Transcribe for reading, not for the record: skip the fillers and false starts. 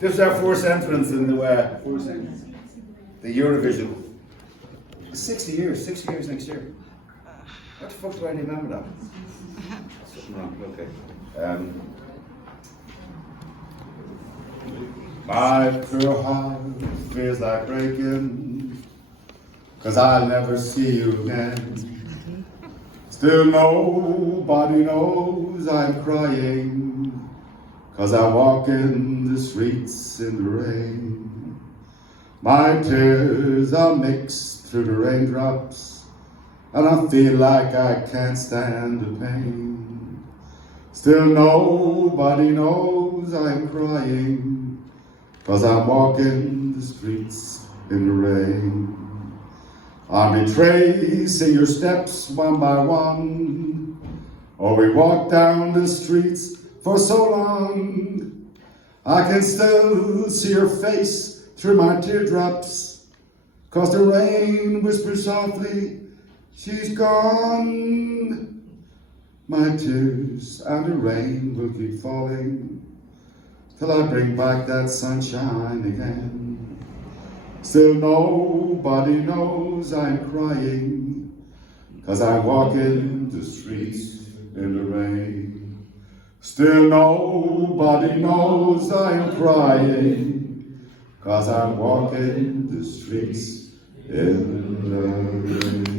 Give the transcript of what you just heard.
This is our first entrance in the Eurovision. 60 years next year. What the fuck do I remember that? Something wrong, okay. My poor heart feels like breaking, 'cause I'll never see you again. Still nobody knows I'm crying, 'cause I walk in the streets in the rain. My tears are mixed through the raindrops, and I feel like I can't stand the pain. Still nobody knows I'm crying, 'cause I'm walking the streets in the rain. I'll be tracing your steps one by one, or we walk down the streets for so long. I can still see your face through my teardrops, 'cause the rain whispers softly, she's gone. My tears and the rain will keep falling till I bring back that sunshine again. Still nobody knows I'm crying, 'cause I'm walking the streets in the rain. Still nobody knows I'm crying, 'cause I'm walking the streets in the rain.